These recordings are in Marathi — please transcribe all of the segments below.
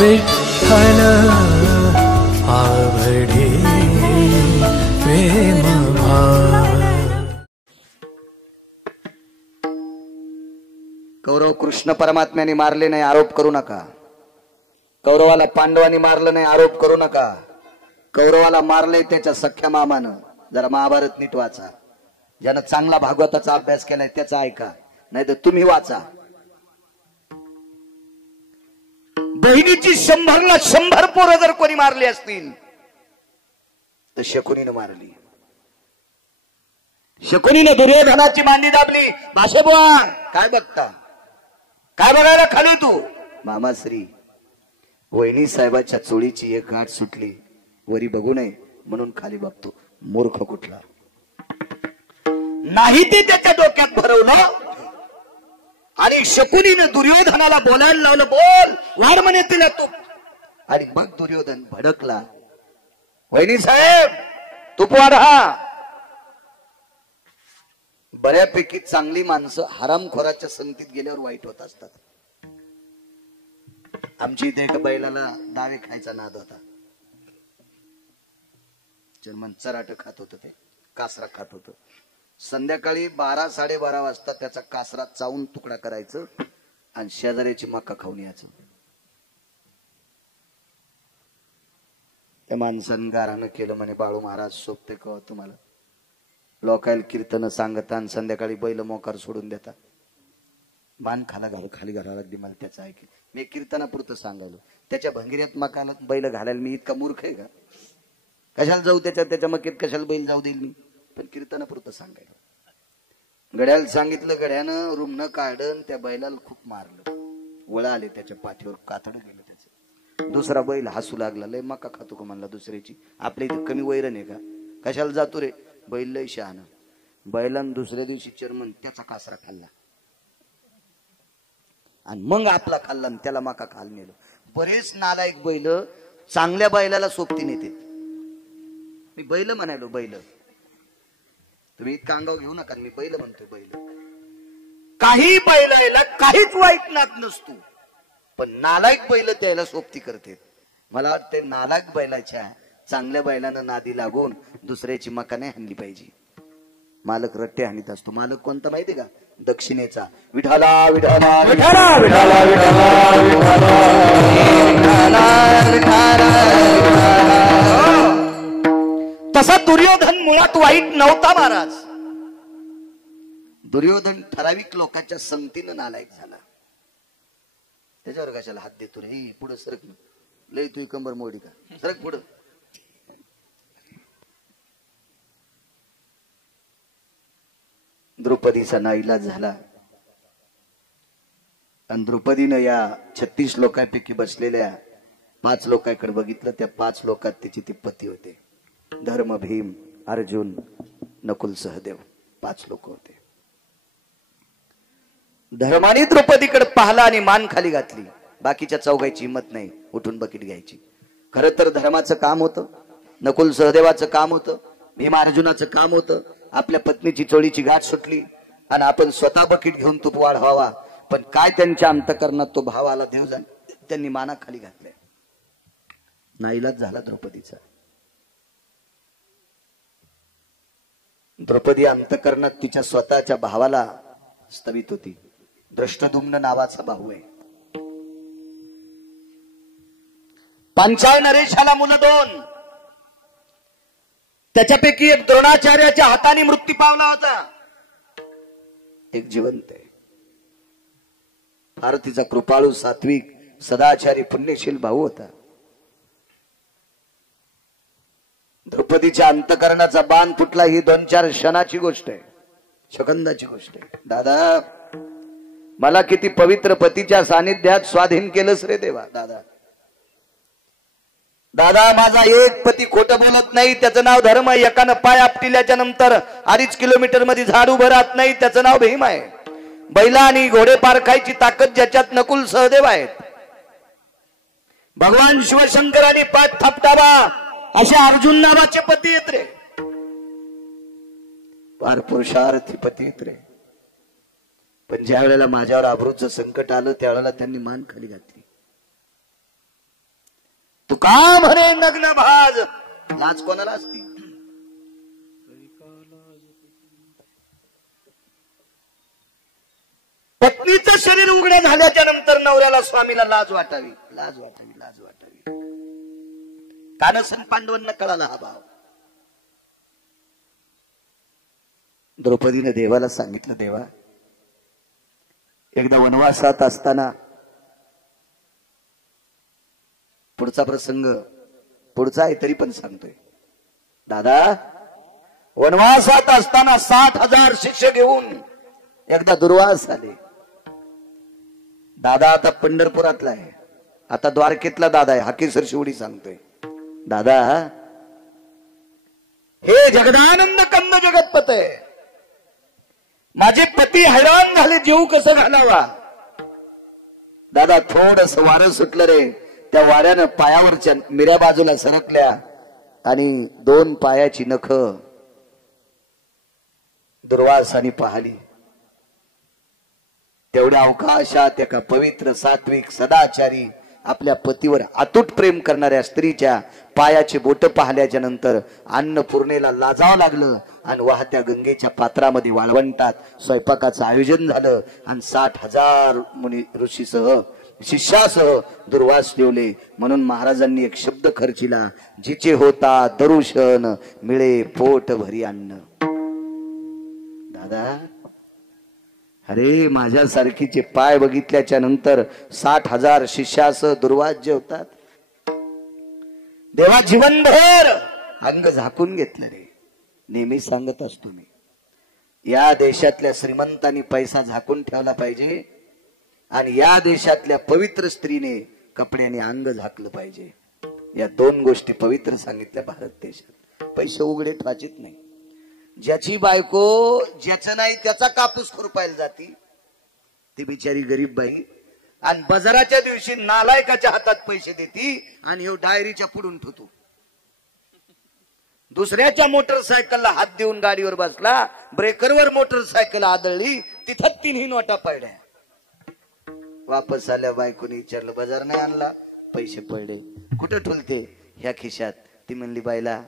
विठ्ठल आवडे प्रेम भाव। कौरव कृष्ण परमात्म्याने मारले नाही आरोप करू नका। कौरवाला पांडवांनी मारलं नाही आरोप करू नका। कौरवाला मारले त्याच्या सख्या मामानं। जरा महाभारत नीट वाचा। ज्यानं चांगला भागवताचा अभ्यास केलाय त्याचा ऐका, नाही तर तुम्ही वाचा। बहिणीची 100ला 100 पोरं जर कोणी मारली असतील तर शकुनीनं मारली। शकुनीनं दुर्योधनाची मांडी दाबली। भाषे बुवा काय बघता, काय बघायला खाली तू? मामाश्री वहिनी साहेबाच्या चोळीची एक गाठ सुटली, वरी बघू नये म्हणून खाली बघतो। मूर्ख कुठला नाही ते त्याच्या डोक्यात भरवलं आणि शकुनीनं दुर्योधनाला बोलायला लावलं, बोल वाढ म्हणे तिला तू। आणि मग दुर्योधन भडकला, वहिनी साहेब तूप वाढा। बऱ्यापैकी चांगली माणसं हरामखोराच्या संगतीत गेल्यावर वाईट होत असतात। आमची इथे एका बैलाला दावे खायचा नाद होता। जर्मन चराट खात होत, ते कासरा खात होत। संध्याकाळी 12-12:30 वाजता त्याचा कासरा चावून तुकडा करायचं आणि शेजाऱ्याची मका खाऊन यायचं। त्या माणसानं गारानं केलं म्हणे, बाळू महाराज सोपते का तुम्हाला? लोकायला कीर्तन सांगता आणि संध्याकाळी बैल मोकार सोडून देता। मान खाली घालायला लागली मला त्याचं ऐकलं। मी कीर्तनापुरतं सांगायलो, त्याच्या भंगिऱ्यात मकाला बैल घालायला मी इतका मूर्ख आहे का? कशाला जाऊ त्याच्या मकेत, कशाला बैल जाऊ देईल मी? पण कीर्तनापुरतं सांगायलो। गड्याला सांगितलं, गड्यानं रुमनं काढन त्या बैलाला खूप मारलं, वळ आले त्याच्या पाठीवर, कातड गेलं त्याचं। दुसरा बैल हसू लागला, लय मका खातो का म्हणला दुसऱ्याची, आपल्या इथं कमी वैरण आहे का? कशाला जातो रे? बैल लय शहाणा। बैलानं दुसऱ्या दिवशी चर्मन त्याचा कासरा खाल्ला आणि मग आपला खाल्ला आणि त्याला मका खाल नेलं। बरेच नालायक बैल चांगल्या बैलाला सोबती नेते। मी बैल म्हणायलो, बैल तुम्ही इतका अंगाव घेऊ नका, मी बैल म्हणतोय। बैल काही बैलाला काहीच वाईट नात नसतो, पण नालायक बैल त्याला सोबती करते। मला वाटतं नालायक बैलाच्या चांगल्या बैलानं नादी लागून दुसऱ्याची मका नाही हाणली पाहिजे। मालक रट्टे हाणीत असतो। मालक कोणता माहिती का? दक्षिणेचा। विठाला विठाला विठाला विठाला विठाला। तसा दुर्योधन मुळात वाईट नव्हता महाराज। दुर्योधन ठराविक लोकांच्या संगतीनं नालायक झाला। त्याच्यावर कशाला हात देतो रे? पुढे सरक, लय तू कंबर मोडी का? सरक पुढं। द्रौपदीचा नाईलाज झाला आणि द्रौपदीनं या 36 लोकांपैकी बसलेल्या 5 लोकांकडे बघितलं। त्या 5 लोकात तिचे ते पती होते, धर्म, भीम, अर्जुन, नकुल, सहदेव, 5 लोक होते। धर्माने द्रौपदीकडे पाहिला आणि मान खाली घातली। बाकीच्या चौघायची हिंमत नाही उठून बकीट घ्यायची। खरं तर धर्माचं काम होतं, नकुल सहदेवाचं काम होतं, भीम अर्जुनाचं काम होतं। आपल्या पत्नीची चोळीची गाठ सुटली आणि आपण स्वतः बकीट घेऊन तूप वाढवावा, पण काय त्यांच्या अंतकरणात तो भाव आला, देव जाणे, त्यांनी माना खाली घातलाय। नाईलाज झाला द्रौपदीचा। द्रौपदी अंतकरणात तिच्या स्वतःच्या भावाला स्तवित होती। दृष्टद्युम्न नावाचा भाऊ आहे। पांचाळ नरेशाला मुलं 2, त्याच्यापैकी एक द्रोणाचार्याच्या हाताने मृत्यू पावला होता, एक जिवंत आहे। भारतीचा कृपाळू, सात्विक, सदाचारी, पुण्यशील भाऊ होता। द्रौपदीच्या अंतकरणाचा बाण फुटला ही 2-4 क्षणाची गोष्ट आहे, सेकंदाची गोष्ट आहे। दादा मला किती पवित्र पतीच्या सानिध्यात स्वाधीन केलंस रे देवा। दादा दादा माझा एक पती खोटं बोलत नाही, त्याचं नाव धर्म आहे। एकानं पाय आपटिल्याच्या नंतर 2.5 किलोमीटर मध्ये झाड उभं राहत नाही, त्याचं नाव भीम आहे। बैला आणि घोडे पारखायची ताकद ज्याच्यात नकुल सहदेव आहेत। भगवान शिवशंकरांनी पाठ थापटावा असे अर्जुन नावाचे पती येत रे, फार पुरुषार्थी पती येत रे। पण ज्या वेळेला माझ्यावर अब्रूचं संकट आलं त्यावेळेला त्यांनी मान खाली घातली। तू का म्हणे नग्न भाज, लाज कोणाला असती? पत्नीचं शरीर उघड्या झाल्याच्या नंतर नवऱ्याला स्वामीला लाज वाटावी, लाज वाटावी, लाज वाटावी. कानसन पांडवांना कळाला हा भाव. द्रौपदीने देवाला सांगितलं, देवा एकदा वनवासात असताना, पुढचा प्रसंग पुढचा आहे तरी पण सांगतोय. दादा वनवासात असताना 60,000 शिष्य घेऊन एकदा दुर्वास आले. दादा आता पंढरपुरातला आहे, आता द्वारकेतला दादा आहे. हाकेसर शिवडी सांगतोय, दादा हे जगदानंद कंद जगतपत आहे, माझे पती हैराण झाले, जीव कसं घालावा. दादा थोडस वारं सुटलं रे, त्या वाऱ्यानं पायावरच्या मिऱ्या बाजूला सरकल्या आणि 2 पायाची नख दुर्वासाने पाहिली. तेवढ्या अवकाशात एका पवित्र सात्विक सदाचारी आपल्या पतीवर अतूट प्रेम करणाऱ्या स्त्रीच्या पायाचे बोट पाहिल्याच्या नंतर अन्नपूर्णेला लाजावं लागलं आणि वाहत्या गंगेच्या पात्रामध्ये वाळवंटात स्वयंपाकाचं आयोजन झालं आणि 60,000 मुनी ऋषीसह शिष्यासह दुर्वास ठेवले. म्हणून महाराजांनी एक शब्द खर्चिला, जिचे होता दरुशन मिळे पोट भरी अन्न. दादा अरे माझ्यासारखीचे पाय बघितल्याच्या नंतर 60,000 शिष्यासह दुर्वास जेवतात. देवा जीवनभर अंग झाकून घेतलं रे. नेहमी सांगत असतो मी, या देशातल्या श्रीमंतांनी पैसा झाकून ठेवला पाहिजे आणि या देशातल्या पवित्र स्त्रीने कपड्याने अंग झाकलं पाहिजे. या 2 गोष्टी पवित्र सांगितल्या भारत देशात. पैसे उघडे ठेवायचेत नाही. ज्याची बायको ज्याचं नाही त्याचा कापूस खुरपायला जाती ती बिचारी गरीब बाई, आणि बाजाराच्या दिवशी नालायकाच्या हातात पैसे देती आणि ह्यो डायरीच्या पुढून ठेवतो. दुसऱ्याच्या मोटरसायकलला हात देऊन गाडीवर बसला, ब्रेकरवर मोटरसायकल आदळली, तिथं 3 नोटा पडल्या. वापस आल्या बायकोने विचारलं, बाजार नाही आणला? पैसे पडले. कुठे ठुलते? ह्या खिशात. ती म्हणली बाईला,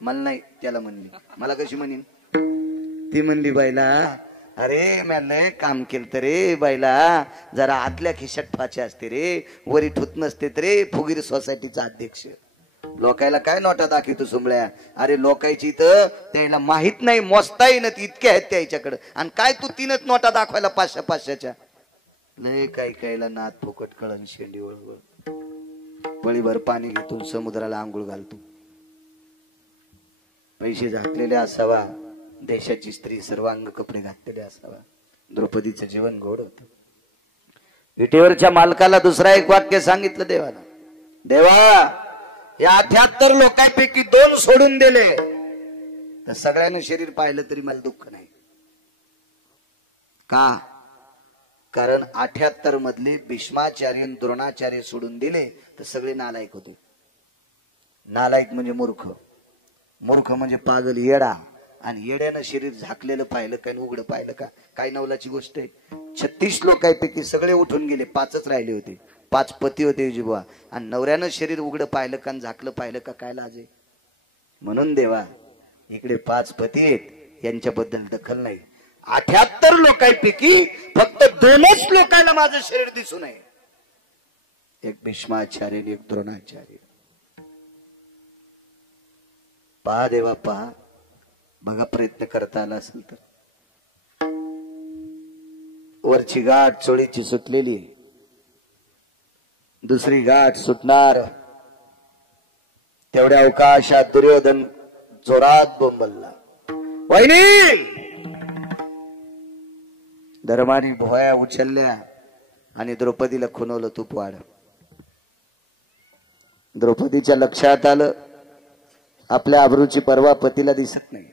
मला नाही. त्याला म्हणली, मला कशी म्हणीन? ती म्हणली बाईला, अरे मी काम केलं तर रे बाईला, जरा आतल्या खिशात फाचे असते रे, वरी ठुत नसते रे. फुगीर सोसायटीचा अध्यक्ष. लोकायला काय नोटा दाखवतो सुंबळ्या? अरे लोकायची तर त्याला माहित नाही, मोजता येईन इतके आहेत त्याच्याकडे, आणि काय तू 3च नोटा दाखवायला 500-500च्या. लय काही कायला नात फुकट कळण शेंडी वळवळ. पळीभर पाणी घेतो समुद्राला आंघोळ घालतो. पैसे झाकलेले असावा, देशाची स्त्री सर्वांग कपडे घातलेले असावा. द्रौपदीचं जीवन गोड होत. विटेवरच्या मालकाला दुसरा एक वाक्य सांगितलं देवाला, देवा या 78 लोकांपैकी 2 सोडून दिले तर सगळ्यांना शरीर पाहिलं तरी मला दुःख नाही. का? कारण 78 मधले भीष्माचार्य आणि द्रोणाचार्य सोडून दिले तर सगळे नालायक होते. नालायक म्हणजे मूर्ख, मूर्ख म्हणजे पागल, येडा. आणि येड्यानं शरीर झाकलेलं पाहिलं काय, उघडं पाहिलं का? काय नवलाची गोष्ट आहे. 36 लोकांपैकी सगळे उठून गेले, 5च राहिले होते. 5 पती होते जिबा, आणि नवऱ्यानं शरीर उघडं पाहिलं का झाकलं पाहिलं का? काय लाज आहे? म्हणून देवा इकडे 5 पती आहेत, यांच्याबद्दल दखल नाही. 78 लोकांपैकी फक्त 2च लोकांना माझं शरीर दिसू नये. एक भीष्माचार्य आणि एक द्रोणाचार्य. पहा देवा पहा, बघा प्रयत्न करता आला असेल तर. वरची गाठ चोळीची सुटलेली, दुसरी गाठ सुटणार. तेवढ्या अवकाशात दुर्योधन जोरात बोंबलला, वहिनी. धर्माने भोया उचलल्या आणि द्रौपदीला खुणवलं, तूप वाढ. द्रौपदीच्या लक्षात आलं आपल्या आबरूची पर्वा पतीला दिसत नाही.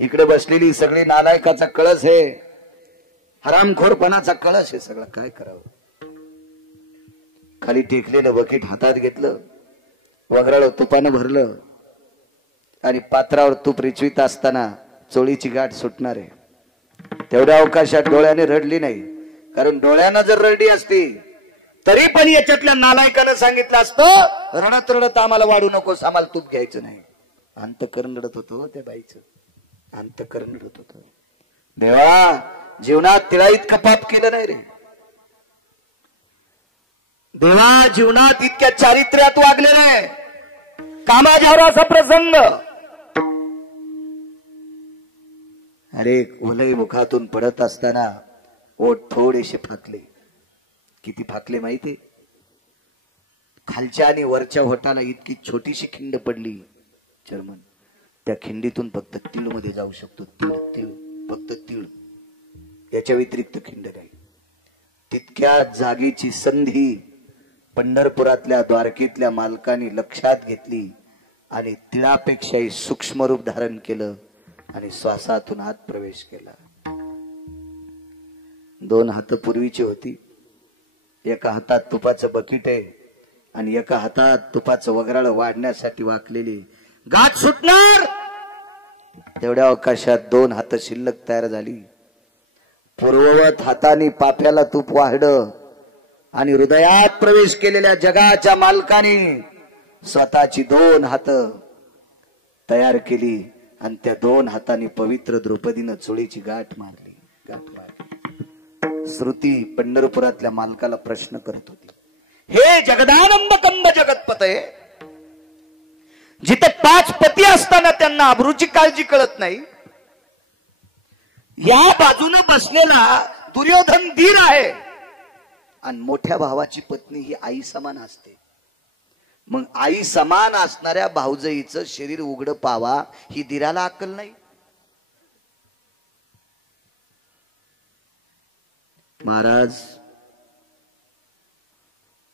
इकडे बसलेली सगळी नालायकाचा कळस आहे, हरामखोरपणाचा कळस आहे सगळं. काय करावं? खाली टेकलेलं बकेट हातात घेतलं, वगराळ तुपानं भरलं आणि पात्रावर तूप रिचवीत असताना चोळीची गाठ सुटणार आहे. तेवढ्या अवकाशात डोळ्याने रडली नाही, कारण डोळ्यानं जर रडली असती तरी पण याच्यातल्या नालायकानं सांगितलं असतं, रडत रडत आम्हाला वाढू नकोस, आम्हाला तूप घ्यायचं नाही. अंतकरण रडत होतो त्या बाईचं, अंतकरण रडत होतं. देवा, जीवनात तिला इतकं पाप केलं नाही रे देवा, जीवनात इतक्या चारित्र्यात वागले नाही. कामाच्यावर असा प्रसंग, अरे ओलई मुखातून पडत असताना ओठ थोडेसे फाकले. किती फाकले माहिती? खालच्या आणि वरच्या ओठाला इतकी छोटीशी खिंड पडली चर्मन, त्या खिंडीतून फक्त तीळ मध्ये जाऊ शकतो. तीळ तीळ, फक्त तीळ, याच्या व्यतिरिक्त खिंड नाही. तितक्या जागेची संधी पंढरपुरातल्या द्वारकेतल्या मालकाने लक्षात घेतली आणि तिळापेक्षाही सूक्ष्म रूप धारण केलं आणि श्वासातून आत प्रवेश केला. 2 हात पूर्वीची होती, एका हातात तुपाचं बकीट आहे आणि एका हातात तुपाचं वगराळ वाढण्यासाठी वाकलेली. गाठ सुटणार तेवढ्या अवकाशात 2 हात शिल्लक तयार झाली. पूर्ववत हाताने पाफ्याला तूप वाढलं आणि हृदयात प्रवेश केलेल्या जगाच्या मालकाने स्वतःची 2 हात तयार केली आणि त्या 2 हातांनी पवित्र द्रौपदीनं चोळीची गाठ मारली. श्रुती पंढरपुरातल्या मालकाला प्रश्न करत होती, हे जगदानंद कंद जगतपते, जिथे 5 पती असताना त्यांना अब्रूची काळजी कळत नाही, या बाजूने बसलेला दुर्योधन धीर आहे आणि मोठ्या भावाची पत्नी ही आई समान असते. मग आई समान असणाऱ्या भाऊजाईचं शरीर उघड पावा ही धीराला अक्कल नाही? महाराज,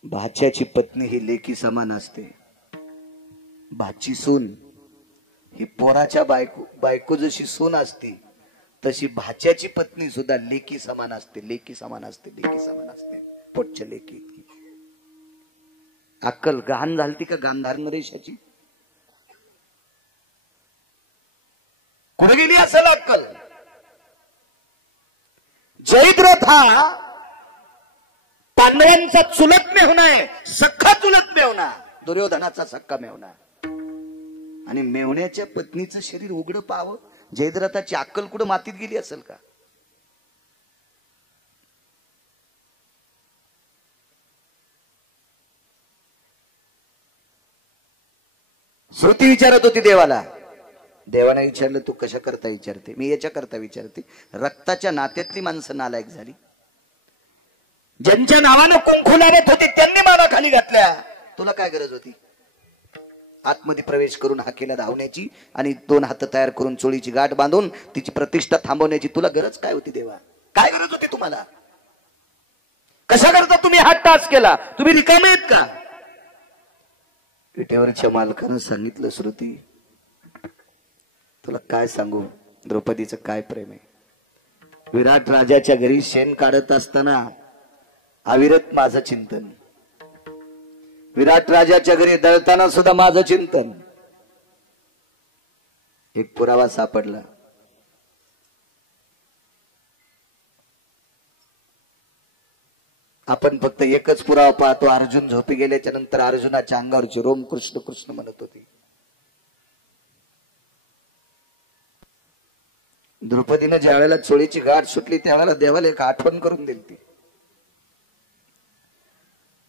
भाच्याची पत्नी ही लेकी समान असते. भाची सून ही पोराच्या बायको जशी सून असते तशी भाच्याची पत्नी सुद्धा लेकी समान असते. लेकी समान असते, लेकी समान असते, पोटच्या लेकी. अक्कल गहाण झालती का गांधार नरेशाची? कुठे गेली असेल अक्कल? जयद्रथ हा पांडवांचा चुलत मेहुणा आहे, सख्खा चुलत मेहुणा, दुर्योधनाचा सख्खा मेहुणा. आणि मेहुण्याच्या पत्नीचं शरीर उघड पाहावं, जयद्रथाची अक्कल कुठं मातीत गेली असेल का? श्रुती विचारत होती देवाला. देवाने विचारलं, तू कशा करता विचारते? मी याच्या करता विचारते, रक्ताच्या नात्यातली माणसं नालायक झाली. ज्यांच्या नावानं कुंकू लावत होते त्यांनी मला खाली घातल्या. तुला काय गरज होती आतमध्ये प्रवेश करून हाकेला धावण्याची आणि 2 हात तयार करून चोळीची गाठ बांधून तिची प्रतिष्ठा थांबवण्याची? तुला गरज काय होती देवा? काय गरज होती तुम्हाला? कशा करता तुम्ही हात टाच केला? तुम्ही रिकामे आहेत का? विटेवरच्या मालकानं सांगितलं, श्रुती तुला काय सांगू, द्रौपदीचं काय प्रेम आहे. विराट राजाच्या घरी शेण काढत असताना अविरत माझं चिंतन, विराट राजाच्या घरी दळताना सुद्धा माझं चिंतन. एक पुरावा सापडला. आपण फक्त एकच पुरावा पाहतो. अर्जुन झोपी गेल्याच्या नंतर अर्जुनाच्या अंगावरची रोम कृष्ण कृष्ण म्हणत होती. द्रौपदीने ज्या वेळेला चोळीची गाठ सुटली त्यावेळेला देवाला एक आठवण करून दिली ती.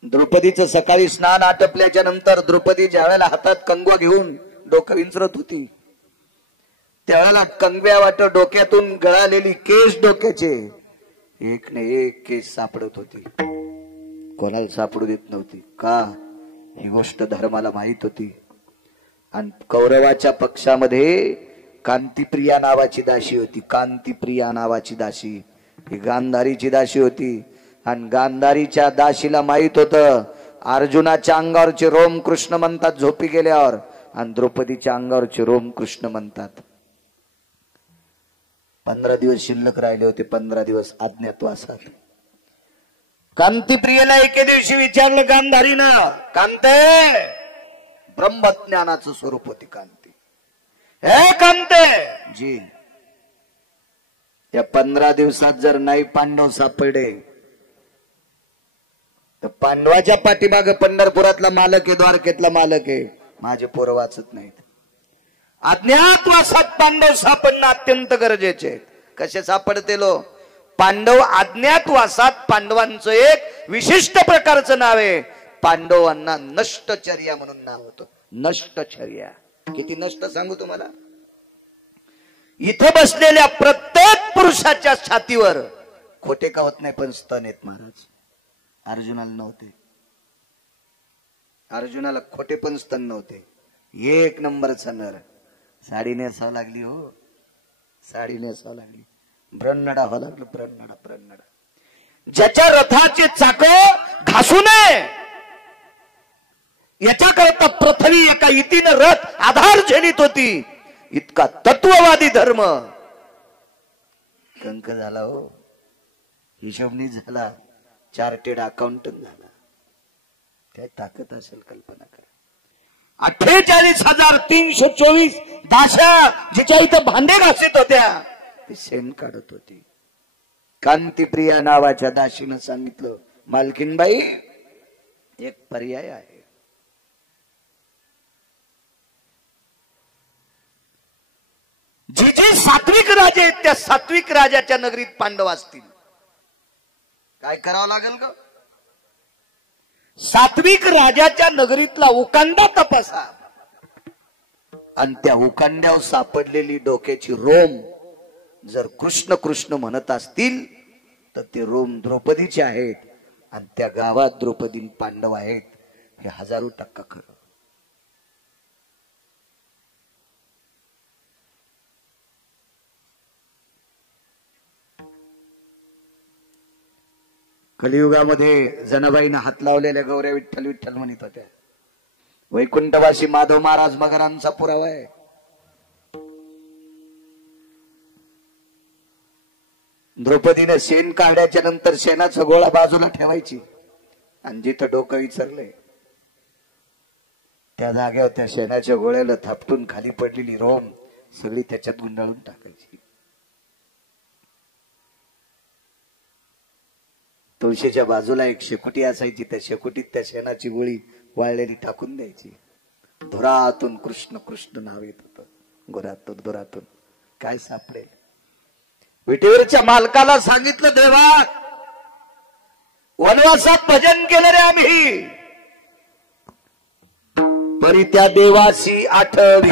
द्रौपदीचं सकाळी स्नान आटपल्याच्या नंतर द्रौपदी ज्या वेळेला हातात कंगवा घेऊन डोकं विंचरत होती त्यावेळेला कंगव्या वाट डोक्यातून गळालेली केस डोक्याचे एक न एक केस सापडत होती. कोणाला सापडू देत नव्हती का? ही गोष्ट धर्माला माहित होती. आणि कौरवाच्या पक्षामध्ये कांतिप्रिया नावाची दासी होती. कांतिप्रिया नावाची दासी ही गांधारीची दासी होती. आणि गांधारीच्या दासीला माहित होतं अर्जुनाच्या अंगावरचे रोम कृष्ण म्हणतात झोपी गेल्यावर, आणि द्रौपदीच्या अंगावरचे रोम कृष्ण म्हणतात. 15 दिवस शिल्लक राहिले होते. 15 दिवस अज्ञातवासात. कांतिप्रियेला एके दिवशी विचारलं गांधारीनं, कांते, ब्रह्मज्ञानाचं स्वरूप होती कांती. हे कांते जी, या 15 दिवसात जर नाही पांडव सापडे तर पांडवाच्या पाठीमाग पंढरपुरातला मालक आहे, द्वारकेतला मालक आहे. माझे पोरं वाचत नाहीत. अज्ञातवासात पांडव सापडणं अत्यंत गरजेचे आहे. कसे सापडते लो? पांडव अज्ञातवासात. पांडवांचं एक विशिष्ट प्रकारचं नाव आहे. पांडवांना नष्टचर्या म्हणून नाव होतं. नष्टचर्या किती नष्ट सांगू तुम्हाला. इथं बसलेल्या प्रत्येक पुरुषाच्या छातीवर खोटे का होत नाही पण स्तन आहेत महाराज. अर्जुनाला नव्हते. अर्जुनाला खोटे पण स्तन नव्हते. एक नंबरचा नर. साडी नेसावं लागली हो, साडी नेसावं लागली. ब्रह्मडा व्हावं लागलं. ब्रह्मडा. ज्याच्या रथाचे चाक घासू नये याच्याकरता पृथ्वी एका इतीनं रथ आधार झेलीत होती. इतका तत्ववादी धर्म कंक झाला हो. हिशोबनी झाला. चार्टेड अकाउंटंट झाला. काय ताकद असेल कल्पना करा. 48,324 दाशा जिच्या इथं भांडे घासत होत्या ती शेण काढत होती. कांतीप्रिया नावाच्या दाशीनं सांगितलं, मालकीनबाई एक पर्याय आहे. जे जे सात्विक राजे आहेत त्या सात्विक राजाच्या नगरीत पांडव असतील. काय करावं लागेल ग? सात्विक राजाच्या नगरीतला उकांडा तपासा आणि त्या उकांड्यावर सापडलेली डोक्याची रोम जर कृष्ण कृष्ण म्हणत असतील तर ते रोम द्रौपदीचे आहेत आणि त्या गावात द्रौपदी पांडव आहेत. हे 1000% खरं. कलियुगामध्ये जनाबाईनं हात लावलेल्या गौऱ्या विठ्ठल विठ्ठल म्हणत होत्या. वैकुंठवासी माधव महाराज मगरांचा पुरावा आहे. द्रौपदीनं शेण काढ्याच्या नंतर शेणाचा गोळा बाजूला ठेवायची आणि जिथं डोकं विचारलंय त्या जागेवर त्या शेणाच्या गोळ्याला थापटून खाली पडलेली रोम सगळी त्याच्यात गुंडाळून टाकायची. तुळशीच्या बाजूला एक शेकोटी असायची. त्या शेकोटीत त्या शेणाची गोळी वाळलेली टाकून द्यायची. धुरातून कृष्ण कृष्ण नाव येत होतं. धुरातून काय सापडेल. विटेवरच्या मालकाला सांगितलं, देवा वनवासात भजन केलं रे आम्ही, परी त्या देवाशी आठवी.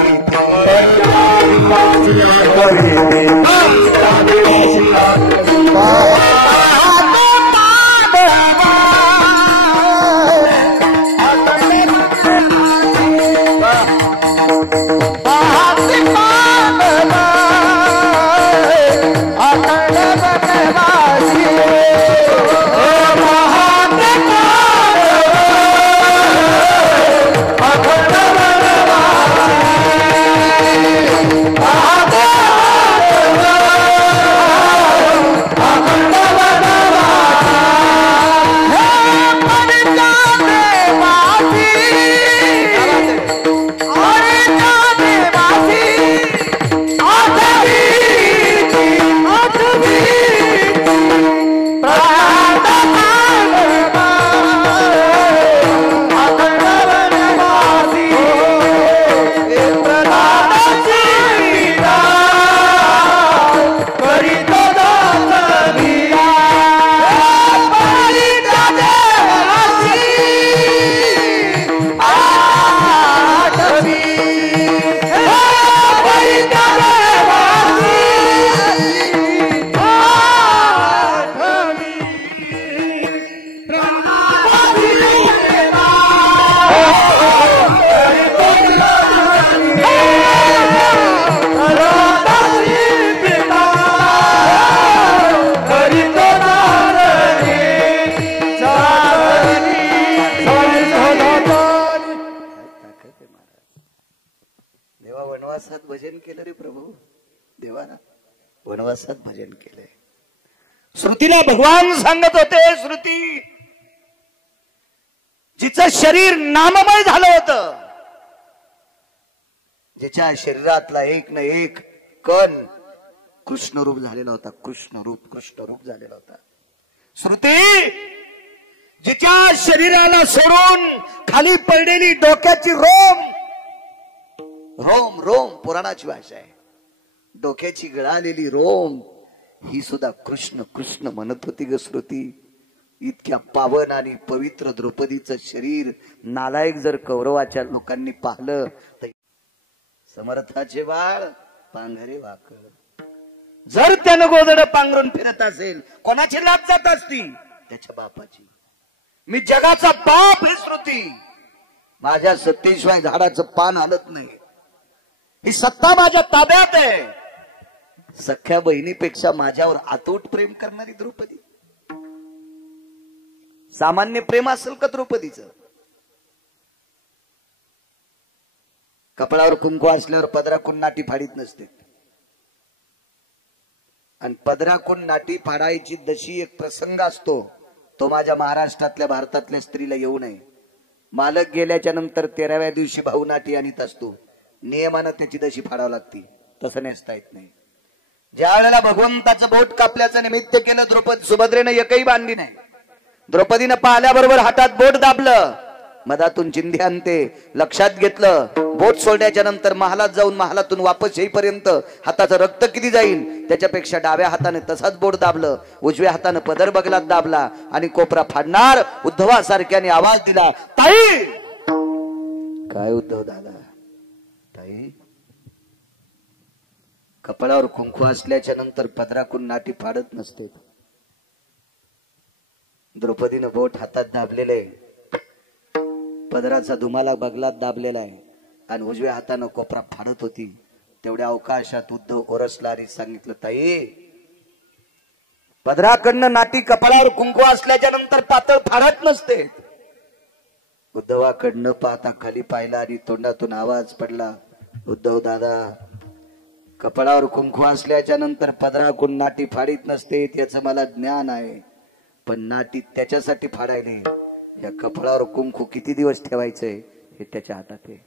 भजन केलं रे प्रभू. देवाना वनवासात भजन केलंय. श्रुतीला भगवान सांगत होते, श्रुती जिचं शरीर नाममय झालं होतं, जिच्या शरीरातला एक न एक कण कृष्णरूप झालेला होता. कृष्णरूप झालेला होता. श्रुती जिच्या शरीराला सोडून खाली पडलेली डोक्याची रोम रोम रोम पुराणाची भाषा आहे. डोक्याची गळालेली रोम ही सुद्धा कृष्ण कृष्ण म्हणत होती ग श्रुती. इतक्या पावन आणि पवित्र द्रौपदीचं शरीर नालायक जर कौरवाच्या लोकांनी पाहिलं तर समर्थाचे बाळ पांघरे वाकळ. जर त्यानं गोदड पांघरून फिरत असेल कोणाची लाभ जात असती? त्याच्या बापाची. मी जगाचा बाप हे श्रुती. माझ्या सत्तेशिवाय झाडाचं पान हलत नाही. ही सत्ता माझ्या ताब्यात आहे. सख्या बहिणीपेक्षा माझ्यावर अतूट प्रेम करणारी द्रौपदी. सामान्य प्रेम असेल का द्रौपदीचं? कपाळावर कुंकू असल्यावर पदराकून नाटी फाडीत नसते. आणि पदराकून नाटी फाडायची दशी एक प्रसंग असतो. तो माझ्या महाराष्ट्रातल्या भारतातल्या स्त्रीला येऊ नये. मालक गेल्याच्या नंतर 13व्या दिवशी भाऊ नाटी आणीत असतो. नियमानं त्याची दशी फाडावं लागती. तसं नेसता येत नाही. ज्या वेळेला भगवंताचं बोट कापल्याचं निमित्त केलं द्रौपदी सुभद्रेनं एकही बांधली नाही. द्रौपदीनं पाहिल्याबरोबर हातात बोट दाबलं. मधातून चिंधी आणते. लक्षात घेतलं बोट सोडण्याच्या नंतर महालात जाऊन महालातून वापस येईपर्यंत हाताचं रक्त किती जाईल त्याच्यापेक्षा डाव्या हाताने तसाच बोट दाबलं. उजव्या हाताने पदर बगलात दाबला आणि कोपरा फाडणार उद्धवासारख्याने आवाज दिला, ताई. काय उद्धव दादा? ताई. कपाळावर कुंकू असल्याच्या नंतर पदराकून नाटी फाडत नसते. द्रौपदीनं बोट हातात दाबलेलं आहे. पदराचा धुमाला बगलात दाबलेला आहे आणि उजव्या हातानं कोपरा फाडत होती. तेवढ्या अवकाशात उद्धव ओरसला आणि सांगितलं, ताई पदराकडनं नाटी कपाळावर कुंकू असल्याच्या नंतर पातळ फाडत नसते. उद्धवाकडनं पाहता खाली पाहिला आणि तोंडातून आवाज पडला, उद्धव दादा कपाळावर कुंकू असल्याच्या नंतर पदराकडून नाटी फाडीत नसते त्याचं मला ज्ञान आहे. पण नाटी त्याच्यासाठी फाडायले. या कपाळावर कुंकू किती दिवस ठेवायचंय हे त्याच्या हातात आहे.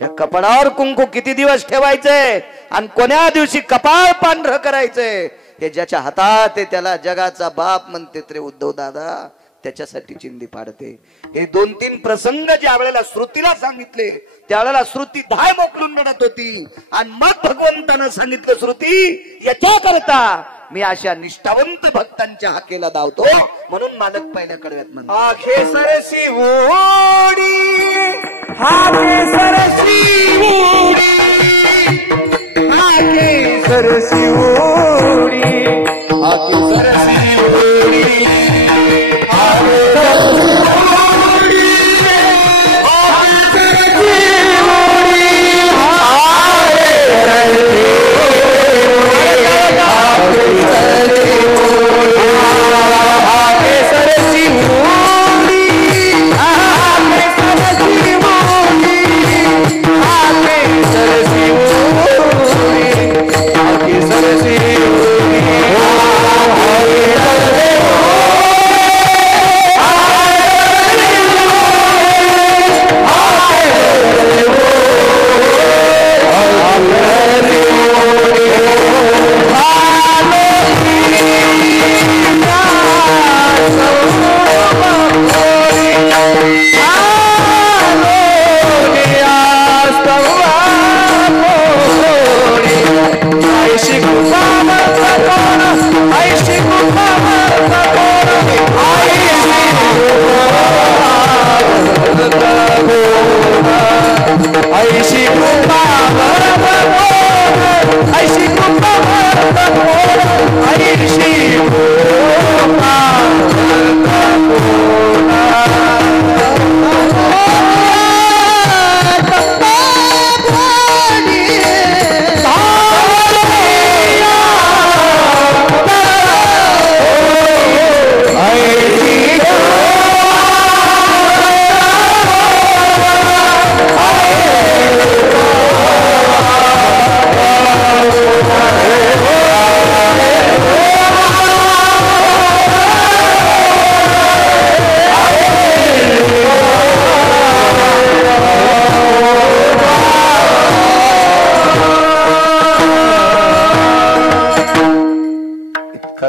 या कपाळावर कुंकू किती दिवस ठेवायचंय आणि कोण्या दिवशी कपाळ पांढरं करायचंय हे ज्याच्या हातात आहे त्याला जगाचा बाप म्हणते रे उद्धव दादा. त्याच्यासाठी चिंधी फाडते. हे 2-3 प्रसंग ज्या वेळेला श्रुतीला सांगितले त्यावेळेला श्रुती धाय मोकलून रडत होती. आणि मग भगवंतानं सांगितलं, श्रुती याच्या करता मी अशा निष्ठावंत भक्तांच्या हाकेला धावतो. म्हणून मालक पहिल्या कडव्यात म्हणतो, आखे सरसी ओडी हाके सरसी ओडी आखे सरसी ओडी आखे सरसी ओडी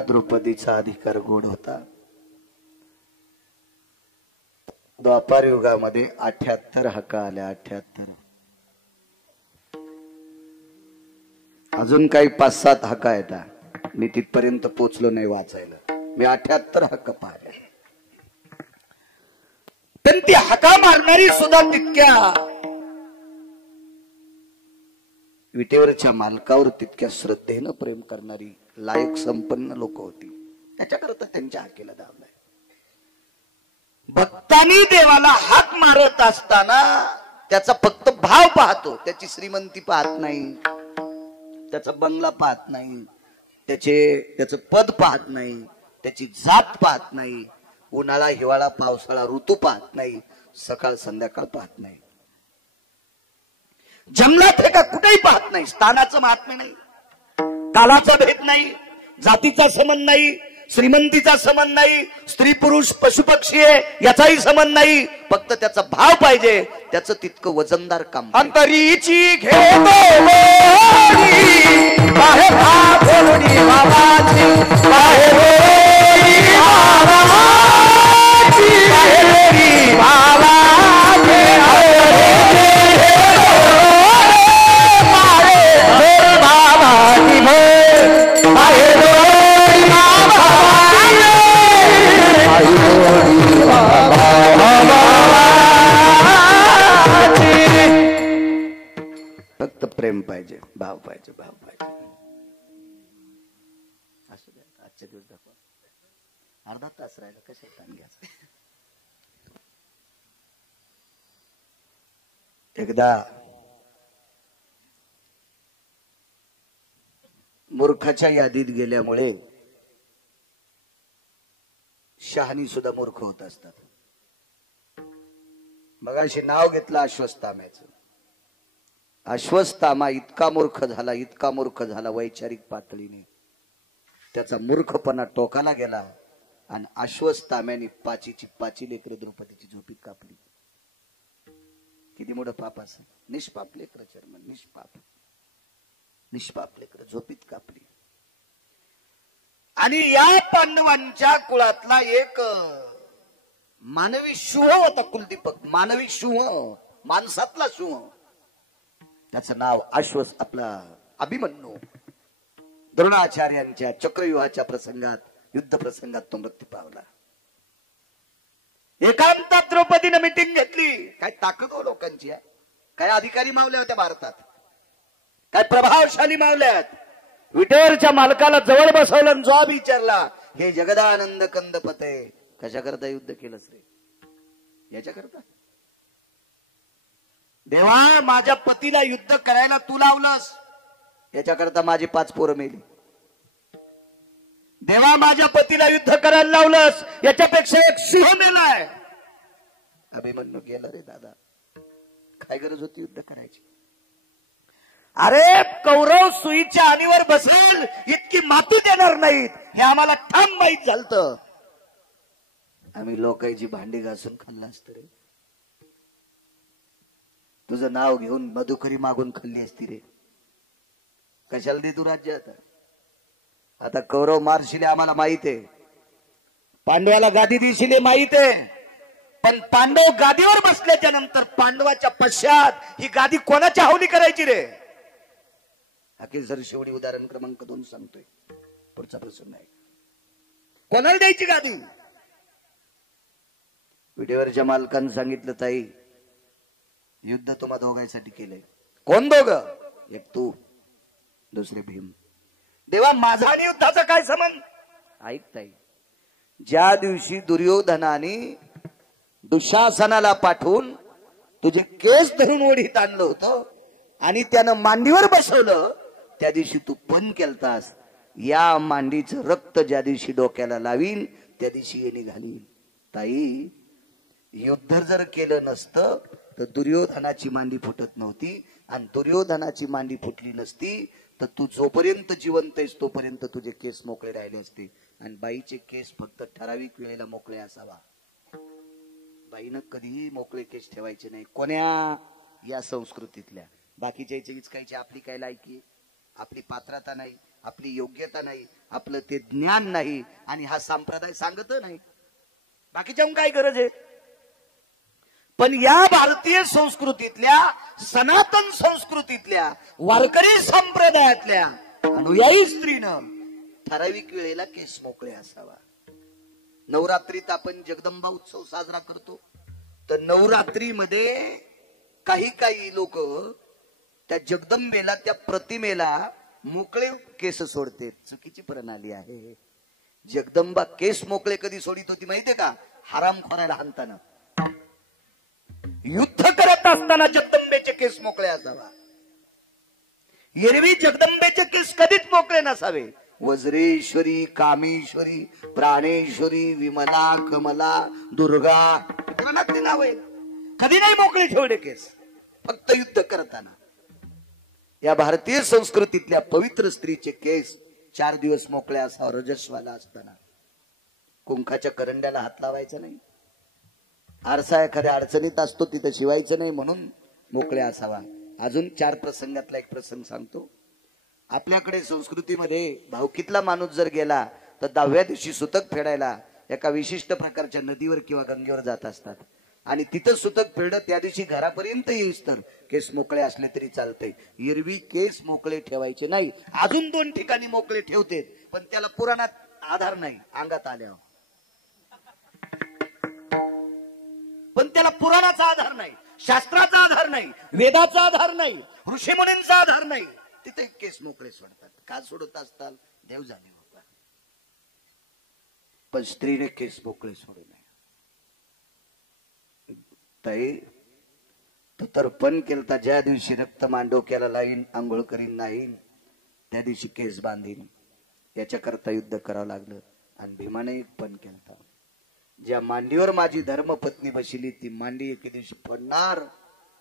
द्रौपदीचा अधिकार गोड होता. द्वापार युगामध्ये 78 हाका आल्या. 78. अजून काही 5-7 हाका येतात. मी तिथपर्यंत पोचलो नाही वाचायला. मी 78 हक्क पाहिले. पण ती हाका मारणारी सुद्धा तितक्या विटेवरच्या मालकावर तितक्या श्रद्धेनं प्रेम करणारी लायक संपन्न लोक होती. त्याच्याकरता त्यांच्या हाकेला दाव नाही. भक्तांनी देवाला हाक मारत असताना त्याचा फक्त भाव पाहतो. त्याची श्रीमंती पाहत नाही, त्याचा बंगला पाहत नाही, त्याचं पद पाहत नाही, त्याची जात पाहत नाही, उन्हाळा हिवाळा पावसाळा ऋतू पाहत नाही, सकाळ संध्याकाळ पाहत नाही, जंगलात हे का कुठेही पाहत नाही. स्थानाचं महात्म्य नाही, कालाचा भेद नाही, जातीचा संबंध नाही, श्रीमंतीचा संबंध नाही, स्त्री पुरुष पशुपक्षी आहे याचाही संबंध नाही. फक्त त्याचा भाव पाहिजे, त्याचं तितकं वजनदार काम. अंतरीची घेतो बाहेर फक्त प्रेम पाहिजे, भाव पाहिजे, भाव पाहिजे. असू द्या, आजच्या दिवस दाखवा. अर्धा तास राहिला, कशा ताण घ्यायचा. एकदा मूर्खाच्या यादीत गेल्यामुळे शहाणी सुद्धा मूर्ख होत असतात. मगाशी नाव घेतलं अश्वत्थाम्याचं. अश्वत्थामा इतका मूर्ख झाला, इतका मूर्ख झाला वैचारिक पातळीने. त्याचा मूर्खपणा टोकाला गेला आणि अश्वत्थाम्याने 5ची लेकरं द्रौपदीची झोपीत कापली. किती मोठं पाप असं. निष्पाप लेकरं चर्मन, निष्पाप लेकरं झोपीत कापली. आणि या पांडवांच्या कुळातला एक मानवी शुह होता, कुलदीपक. मानवी शुह, माणसातला शुह. त्याचं नाव आपला अभिमन्यू. द्रोणाचार्यांच्या चक्रव्यूहाच्या प्रसंगात, युद्ध प्रसंगात तो मृत्यू पावला. एकांतात द्रौपदीनं मिटिंग घेतली. काय ताकद हो लोकांची आहे. काय अधिकारी मावल्या होत्या भारतात, काय प्रभावशाली मावल्यात. विटेवरच्या मालकाला जवळ बसवलं आणि जॉब विचारला, हे जगदानंद कंदपते कशा करता युद्ध केलंस रे? याच्याकरता. देवा, माझ्या पतीला युद्ध करायला तू लावलंस, याच्याकरता माझी 5 पोरं मेली. देवा, माझ्या पतीला युद्ध करायला लावलंस, याच्यापेक्षा एक सिंह मेलाय. अभिमन्यू गेला रे दादा. काय गरज होती युद्ध करायची? अरे, कौरव सुईच्या आणीवर बसेल इतकी माती देणार नाहीत, हे आम्हाला ठाम माहीत झालं. आम्ही लोकांची भांडी घासून खाल्लं असतं रे. तुझं नाव घेऊन मधुकरी मागून खाल्ली असती रे. कशाला दे तू राज्य? आता कौरव मारशिले आम्हाला माहित आहे, पांडवाला गादी दिशिले माहित आहे. पण पांडव गादीवर बसल्याच्या नंतर पांडवाच्या पश्चात ही गादी कोणाच्या हवली करायची रे? अखिल सर शेवटी उदाहरण क्रमांक 2 सांगतोय. पुढचा प्रश्न आहे, कोणाला द्यायची गादी? विटेवरच्या मालकानं सांगितलं, ताई युद्ध तुम्हा दोघांसाठी केलंय. कोण दोघं? एक तू, दुसरे भीम. देवा, माझा आणि युद्धाचा काय संबंध? ऐकताय, ज्या दिवशी दुर्योधनाने दुःशासनाला पाठवून तुझे केस धरून ओढीत आणलं होतं आणि त्यानं मांडीवर बसवलं, त्या दिवशी तू पण केलतास. या मांडीचं रक्त ज्या दिवशी डोक्याला लावीन त्या दिवशी ये निघाली. ताई, युद्ध जर केलं नसतं तर दुर्योधनाची मांडी फुटत नव्हती, आणि दुर्योधनाची मांडी फुटली नसती तर तू जोपर्यंत जिवंत आहेस तोपर्यंत तुझे केस मोकळे राहिले असते. आणि बाईचे केस फक्त ठराविक वेळेला मोकळे असावा. बाईनं कधीही मोकळे केस ठेवायचे नाही. कोण्या? या संस्कृतीतल्या. बाकीच्या इचकायची आपली काय लायकी, आपली पात्रता नाही, आपली योग्यता नाही, आपलं ते ज्ञान नाही, आणि हा संप्रदाय सांगत नाही. बाकीच्या काय गरज आहे? पण या भारतीय संस्कृतीतल्या, सनातन संस्कृतीतल्या, वारकरी संप्रदायातल्या अनुयायी स्त्रीनं ठराविक वेळेला केस मोकळे असावा. नवरात्रीत आपण जगदंबा उत्सव साजरा करतो, तर नवरात्रीमध्ये काही लोक त्या जगदंबेला, त्या प्रतिमेला मोकळे केस सोडते. चुकीची प्रणाली आहे. जगदंबा केस मोकळे कधी सोडित होती माहितीये का? हरामखोराला हाणताना, युद्ध करत असताना जगदंबेचे केस मोकळे असावा. एरवी जगदंबेचे केस कधीच मोकळे नसावे. वज्रेश्वरी, कामेश्वरी, प्राणेश्वरी, विमला, कमला, दुर्गा, नाव आहे. कधी नाही मोकळे ठेवले केस, फक्त युद्ध करताना. या भारतीय संस्कृतीतल्या पवित्र स्त्रीचे केस 4 दिवस मोकळे असावा. रजस्वाला असताना कुंकाच्या करंड्याला हात लावायचा नाही. आरसा एखाद्या अडचणीत असतो तिथं शिवायचं नाही म्हणून मोकळे असावा. अजून 4 प्रसंगातला एक प्रसंग सांगतो. आपल्याकडे संस्कृतीमध्ये भावकीतला माणूस जर गेला तर 10व्या दिवशी सुतक फेडायला एका विशिष्ट प्रकारच्या नदीवर किंवा गंगेवर जात असतात. आणि तिथं सुतक फेडलं त्या दिवशी घरापर्यंत येईस तर केस मोकळे असले तरी चालतंय. एरवी केस मोकळे ठेवायचे नाही. अजून 2 ठिकाणी मोकळे ठेवते, पण त्याला पुराणात आधार नाही. अंगात आल्यावर पण त्याला पुराणाचा आधार नाही, शास्त्राचा आधार नाही, वेदाचा आधार नाही, ऋषीमुनींचा आधार नाही. तिथे केस मोकळे सोडतात. का सोडत असताल? देव जाणे बाबा. पण स्त्रीने केस मोकळे सोडू नये. ताई, तो तर्पण केलता ज्या दिवशी रक्त मांडोक्याला लाईन, आंघोळ करीन नाही, त्या दिवशी केस बांधीन. याच्याकरता युद्ध करावं लागलं. आणि भीमाने पण केलता. ज्या मांडीवर माझी धर्मपत्नी बसली ती मांडी एके दिवशी फोडणार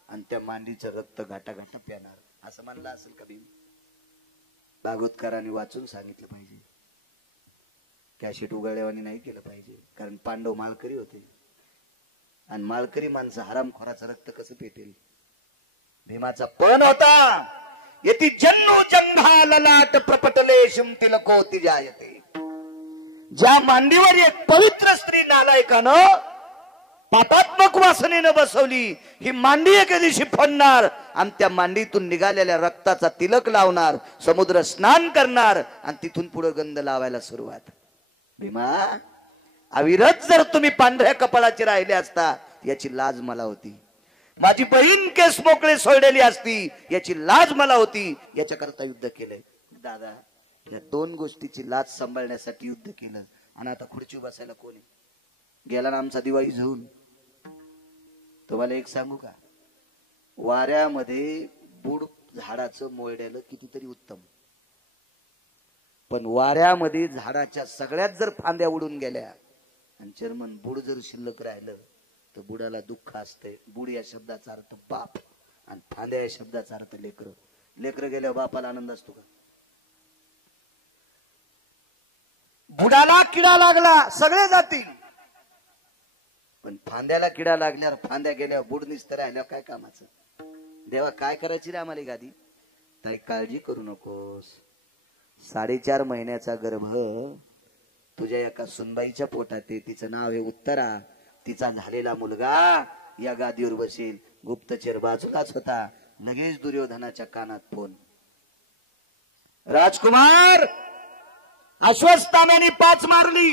आणि त्या मांडीचं रक्त घाटा घाटा प्याणार, असं म्हणलं असेल का भीम? भागवतकारांनी वाचून सांगितलं पाहिजे. कॅशेट उघडल्यावानी नाही केलं पाहिजे. कारण पांडव माळकरी होते आणि माळकरी माणसं हरामखोराचं रक्त कसं पेटेल? भीमाचा पण होता. यती जन्नू जंघा ललाट प्रपटले शिमतिलकोती जायते. ज्या मांडीवर एक पवित्र स्त्री नालायकानं पापात्मक वासनेनं बसवली, ही मांडी एके दिवशी फोडणार आणि त्या मांडीतून निघालेल्या रक्ताचा तिलक लावणार, समुद्र स्नान करणार आणि तिथून पुढे गंध लावायला सुरुवात. भीमा, अविरत जर तुम्ही पांढऱ्या कपाळाचे राहिले असता याची लाज मला होती. माझी बहीण केस मोकळे सोडलेली असती याची लाज मला होती. याच्याकरता युद्ध केलंय. दादा, या 2 गोष्टीची लाज सांभाळण्यासाठी युद्ध केलं. आणि आता खुर्ची बसायला कोणी गेला ना आमचा दिवाळी जाऊन. तुम्हाला एक सांगू का? वाऱ्यामध्ये बुड झाडाचं मोडलेलं कितीतरी उत्तम, पण वाऱ्यामध्ये झाडाच्या सगळ्यात जर फांद्या उडून गेल्या आणि चर्मन बुड जर शिल्लक राहिलं तर बुडाला दुःख असतंय. बुड या शब्दाचा अर्थ बाप आणि फांद्या या शब्दाचा अर्थ लेकर. लेकर गेल्यावर बापाला आनंद असतो का? बुडाला किडा लागला सगळे जातील, पण फांद्याला किडा लागल्यावर, फांद्या गेल्यावर बुड निसतं राहिल्यावर काय कामाचं? देवा काय करायची रे आम्हाला गादी? ताई काळजी करू नकोस. 4.5 महिन्याचा गर्भ तुझ्या एका सुनबाईच्या पोटात आहे. तिचं नाव आहे उत्तरा. तिचा झालेला मुलगा या गादीवर बसेल. गुप्तचर बाजूलाच होता. लगेच दुर्योधनाच्या कानात फोन. राजकुमार, अश्वत्थाम्याने 5 मारली.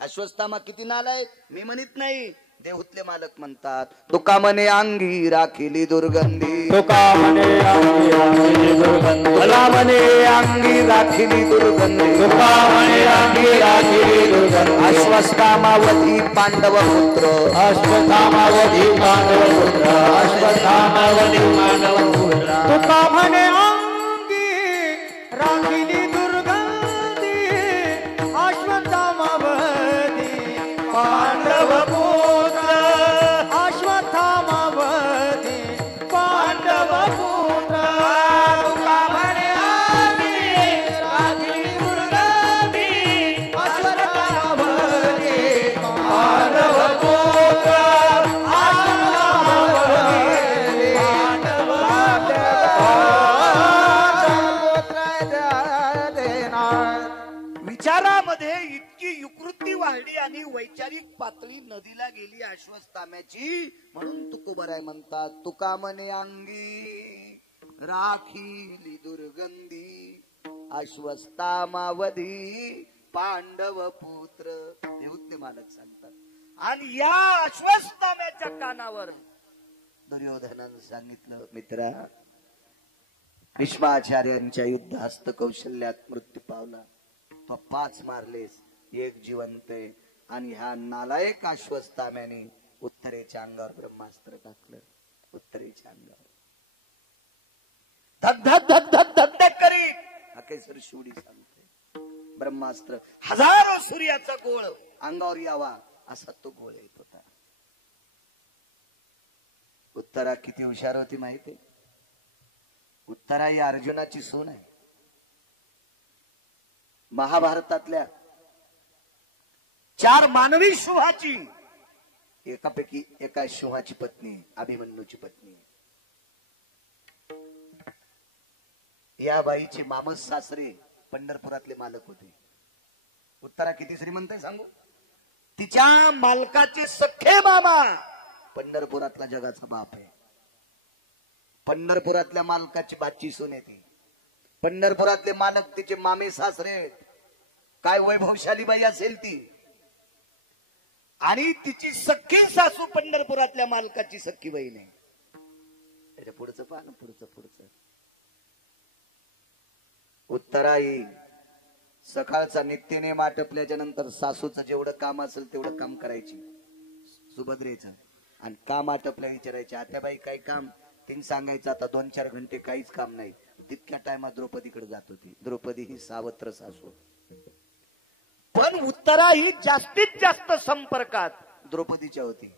अश्वत्थामा किती नालायक मी म्हणत नाही, देहुतले मालक म्हणतात. तुका म्हणे अंगी राखिली दुर्गंधी, तुका म्हणे अंगी राखिली दुर्गंधी, मला म्हणे अंगी राखिली दुर्गंधी, तुका म्हणे अंगी राखिली दुर्गंधी. अश्वत्थामावधी पांडव पुत्र, अश्वत्थामावधी पांडव पुत्र, अश्वत्थामावधी पांडव पुत्र. तुका म्हणे अंगी राखिली दुर्गंधी, अश्वत्थामावधी पांडव पुत्र, अश्वत्थामावधी पांडव पुत्र. तुका म्हणे अंगी राखिली दुर्गंधी, अश्वत्थामावधी पांडव पुत्र, अश्वत्थामावधी पांडव पुत्र. गेली अश्वत्थाम्याची, म्हणून तुकोबराय म्हणतात, तुका म्हणे अंगी राखीली दुर्गंधी, अश्वत्थामावधी पांडव पुत्र. हे उद्य मालक सांगतात. आणि या अश्वत्थाम्याच्या कानावर दुर्योधनानं सांगितलं, मित्रा, भीष्माचार्यांच्या युद्ध हस्त कौशल्यात मृत्यू पावला, तो 5 मारलेस, 1 जिवंत आहे. आणि ह्या नालायक अश्वत्थाम्याने उत्तरेच्या अंगावर ब्रह्मास्त्र टाकलं. उत्तरेच्या अंगावर धक धक धक धक धक धक करी अकेसर शिवडी सांगते. ब्रह्मास्त्र, हजारो सूर्याचा गोळ अंगावर यावा असा तो गोळ येत होता. उत्तरा किती हुशार होती माहिती? उत्तरा ही अर्जुनाची सून आहे. महाभारतातल्या 4 मानवी शुभाची एकापैकी एका शुभाची पत्नी, अभिमन्यूची पत्नी. या बाईचे मामस सासरे पंढरपुरातले मालक होते. उत्तरा किती श्रीमंत आहे सांगू? तिच्या मालकाचे सख्खे मामा पंढरपुरातला जगाचा बाप आहे. पंढरपुरातल्या मालकाची बाची सून येते. पंढरपुरातले मालक तिचे मामे सासरे आहेत. काय वैभवशाली बाई असेल ती. आणि तिची सख्खी सासू पंढरपुरातल्या मालकाची सख्खी बहीण आहे. त्याच्या पुढचं पान, पुढचं. उत्तराई सकाळचा नित्यनेम आटपल्याच्या नंतर सासूचं जेवढं काम असेल तेवढं काम करायची सुभद्रेचं. आणि काम आटपल्या विचारायचे, आत्याबाई काय काम? तिने सांगायचं आता 2-4 घंटे काहीच काम नाही. तितक्या टायमात द्रौपदीकडे जात होती. द्रौपदी ही सावत्र सासू. पण उत्तरा ही जास्तीत जास्त संपर्कात द्रौपदीच्या होती.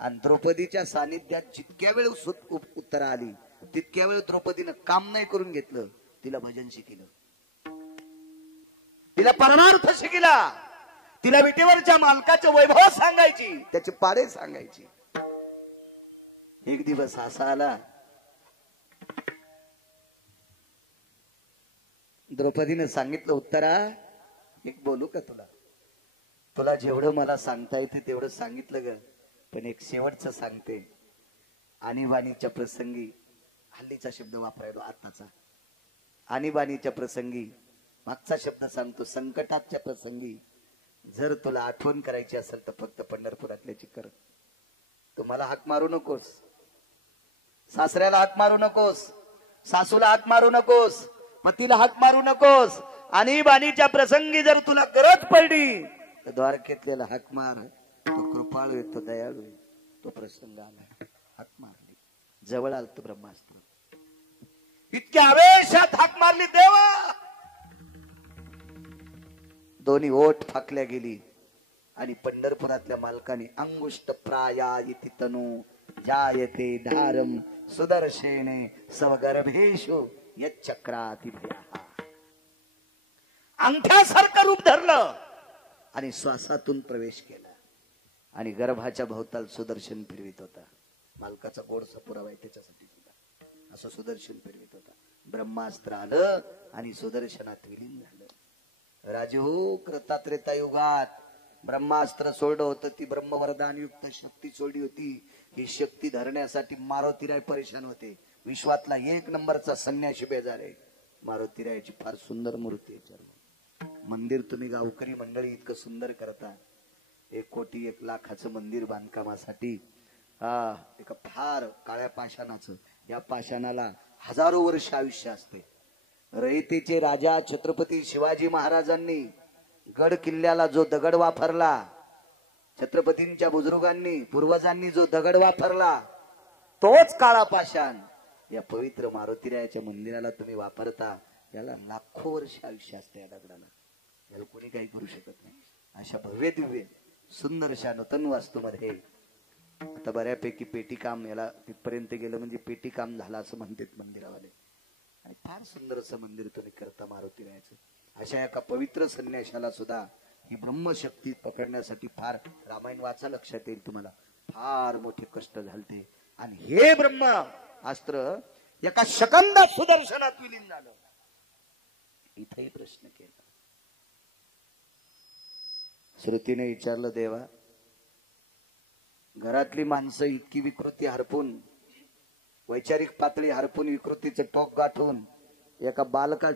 आणि द्रौपदीच्या सानिध्यात जितक्या वेळ उत्तरा आली तितक्या वेळ द्रौपदीनं काम नाही करून घेतलं. तिला भजन शिकलं, तिला परमार्थ शिकला, तिला विटेवरच्या मालकाचे वैभव सांगायची, त्याचे पाडे सांगायची. एक दिवस असा आला, द्रौपदीने सांगितलं, उत्तरा एक बोलू का तुला? तुला जेवढं मला सांगता येते तेवढं सांगितलं ग, पण एक शेवटचं सांगते. आणीबाणीच्या प्रसंगी, हल्लीचा शब्द वापरायलो आताचा, आणीबाणीच्या प्रसंगी मागचा शब्द सांगतो, संकटाच्या प्रसंगी जर तुला आठवण करायची असेल तर फक्त पंढरपुरातल्याची कर. तुम्हाला हाक मारू नकोस, सासऱ्याला हाक मारू नकोस, सासूला हाक मारू नकोस, पतीला हाक मारू नकोस. आणीबाणीच्या प्रसंगी जर तुला गरज पडली तर द्वारकेतल्याला हाक मार. तो कृपाळू आहे, तो दयाळू आहे. तो प्रसंग आला, हाक मारली, जवळ आलत ब्रह्मास्त्र. इतक्या आवेशात हाक मारली देवा, दोन्ही ओठ फाकल्या गेली. आणि पंढरपुरातल्या मालकाने अंगुष्ट प्राया इति तनु जायते धारम सुदर्शेने स्वगर्भेषु यच्चक्रातिभ्यः, अंगठ्यासारखं रूप धरलं आणि श्वासातून प्रवेश केला. आणि गर्भाच्या भोवताल सुदर्शन फिरवित होता. मालकाचा गोडसा पुरावा आहे त्याच्यासाठी सुद्धा असं सुदर्शन फिरवित होता. ब्रह्मास्त्र आलं आणि सुदर्शनात विलीन झालं. राजहो, कृतात्रेता युगात ब्रह्मास्त्र सोडलं होतं, ती ब्रह्मवरदान युक्त शक्ती सोडली होती. ही शक्ती धरण्यासाठी मारुतीराय परेशान होते. विश्वातला 1 नंबरचा संन्याशी बेजार आहे. मारुतीरायाची फार सुंदर मूर्ती आहे. मंदिर तुम्ही गावकरी मंडळी इतकं सुंदर करता. 1 कोटी 1 लाखाचं मंदिर बांधकामासाठी एका फार काळ्या पाषाणाचं, या पाषाणाला हजारो वर्ष आयुष्य असते. रयतेचे राजा छत्रपती शिवाजी महाराजांनी गड किल्ल्याला जो दगड वापरला, छत्रपतींच्या बुजुर्गांनी पूर्वजांनी जो दगड वापरला, तोच काळा पाषाण या पवित्र मारुतीरायाच्या मंदिराला तुम्ही वापरता. याला लाखो वर्ष आयुष्य असते. या दगडाला याला कोणी काही करू शकत नाही. अशा भव्य दिव्य सुंदरशा नूतन वास्तूमध्ये आता बऱ्यापैकी पेटी काम, याला तिथपर्यंत गेलं म्हणजे पेटी काम झालं असं म्हणतात मंदिरावाले. आणि फार सुंदर असं मंदिर तुम्ही करता मारुतीरायाचं. अशा एका पवित्र संन्याशाला सुद्धा ही ब्रह्मशक्ती पकडण्यासाठी फार, रामायण वाचा लक्षात येईल तुम्हाला, फार मोठे कष्ट झालते. आणि हे ब्रह्म अस्त्र एका शकंदात सुदर्शनात विलीन झालं. इथेही प्रश्न केला. श्रुतीने विचारलं, देवा घरातली माणसं इतकी विकृती हरपून, वैचारिक पातळी हरपून, विकृतीचं टोक गाठून एका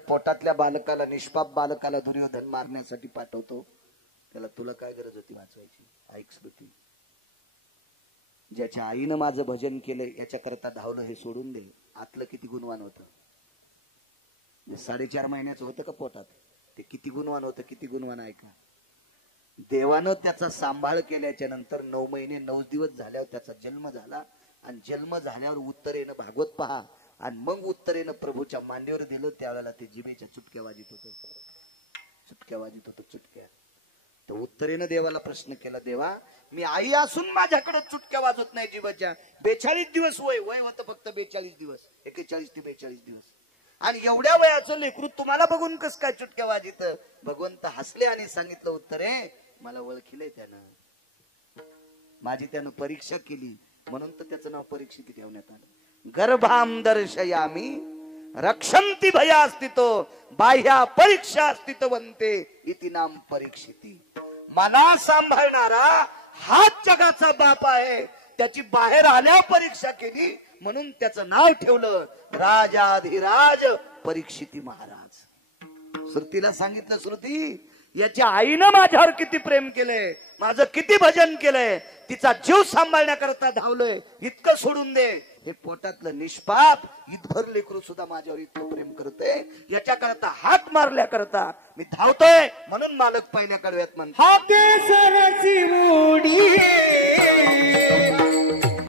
पोटातल्या बालकाला, निष्पाप बालकाला दुर्योधन मारण्यासाठी पाठवतो. त्याला तुला काय गरज होती वाचवायची? ऐक श्रुती, ज्याच्या आईनं माझं भजन केलं याच्याकरता धावलं हे सोडून दे. आतलं किती गुणवान होतं, 4.5 महिन्याचं होतं का पोटात, ते किती गुणवान होतं, किती गुणवान. ऐका, देवानं त्याचा सांभाळ केल्याच्या नंतर 9 महिने 9 दिवस झाल्यावर त्याचा जन्म झाला. आणि जन्म झाल्यावर उत्तरेनं भागवत पहा, आणि मग उत्तरेनं प्रभूच्या मांडीवर दिलं. त्यावेळेला ते जिभेच्या चुटक्या वाजित होतं, चुटक्या वाजित होतं, चुटक्या. तर उत्तरेनं देवाला प्रश्न केला, देवा मी आई असून माझ्याकडे चुटक्या वाजत नाही जिभेच्या. 42 दिवस वय होतं, फक्त 42 दिवस, 41 ते 42 दिवस. आणि एवढ्या वयाचं लेकरू तुम्हाला बघून कस काय चुटक्या वाजित? भगवंत हसले आणि सांगितलं, उत्तरे मला ओळखीलंय त्यानं, माझी त्यानं परीक्षा केली, म्हणून तर त्याचं नाव परीक्षित ठेवण्यात आलं. गर्भाम दर्शयामी रक्षंती भयास्थितो बाह्या परीक्षा स्थितवंते इति नाम परीक्षिती. मला सांभाळणारा हाच जगाचा बाप आहे, त्याची बाहेर आल्या परीक्षा केली, म्हणून त्याचं नाव ठेवलं राजाधिराज परीक्षिती महाराज. श्रुतीला सांगितलं, श्रुती याच्या आईनं माझ्यावर किती प्रेम केलंय, माझं किती भजन केलंय, तिचा जीव सांभाळण्याकरता धावलोय, इतकं सोडून दे. हे पोटातलं निष्पाप इतभर लेकरू सुद्धा माझ्यावर इतकं प्रेम करते, याच्याकरता हात मारल्याकरता मी धावतोय, म्हणून मालक पहिल्या कडव्यात म्हणतो, हाते सरची मुडी